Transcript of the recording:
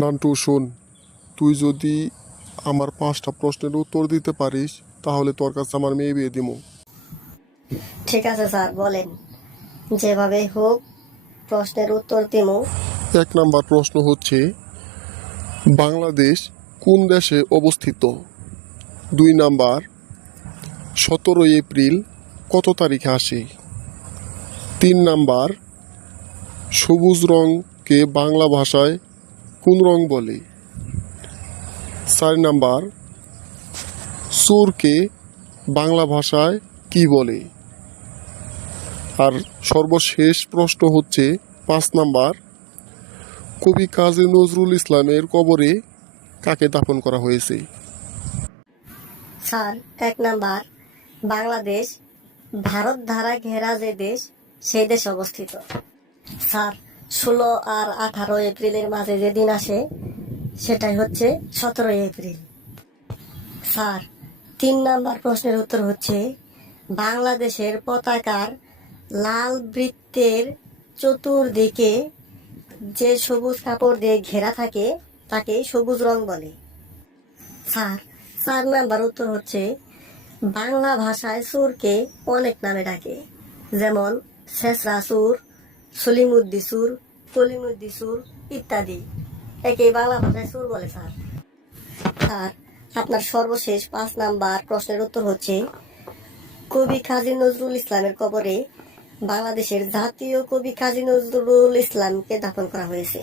নান্টু শোন, তুই যদি আমার 5টা প্রশ্নের উত্তর দিতে পারিস তাহলে তোর কাছে আমার মেয়ে বিয়ে দিমু। ঠিক আছে স্যার, বলেন। যেভাবে হোক প্রশ্নের উত্তর দিমু। 1 নাম্বার প্রশ্ন হচ্ছে, বাংলাদেশ কোন দেশে অবস্থিত? 2 নাম্বার, 17 এপ্রিল কত তারিখে আসে? 3 নাম্বার, সবুজ রংকে বাংলা ভাষায় কোন রং বলে? 4 নাম্বার, চোরকে বাংলা ভাষায় কি বলে? আর সর্বশেষ প্রশ্ন হচ্ছে 5 নাম্বার, কবি কাজী নজরুল ইসলামের কবরে কাকে দাফন করা হয়েছে? স্যার, 1 নাম্বার, বাংলাদেশ ভারত দ্বারা ঘেরা যে দেশ সেই দেশে অবস্থিত। স্যার, 16 আর 18 এপ্রিলের মাঝে যে দিন আসে সেটাই হচ্ছে 17 এপ্রিল। স্যার, 3 নাম্বার প্রশ্নের উত্তর হচ্ছে, বাংলাদেশের পতাকার লাল বৃত্তের চতুর্দিকে যে সবুজ কাপড় দিয়ে ঘেরা থাকে তাকে সবুজ রং বলে। স্যার, 4 নাম্বার উত্তর হচ্ছে, বাংলা ভাষায় সুরকে অনেক নামে ডাকে, যেমন শেষরা সুর, সলিমুদ্দি সুর, কলিমুদ্দি সুর ইত্যাদি। একে বাংলা ভাষায় সুর বলে। স্যার, স্যার, আপনার সর্বশেষ 5 নাম্বার প্রশ্নের উত্তর হচ্ছে, কবি কাজী নজরুল ইসলামের কবরে বাংলাদেশের জাতীয় কবি কাজী নজরুল ইসলামকে দাফন করা হয়েছে।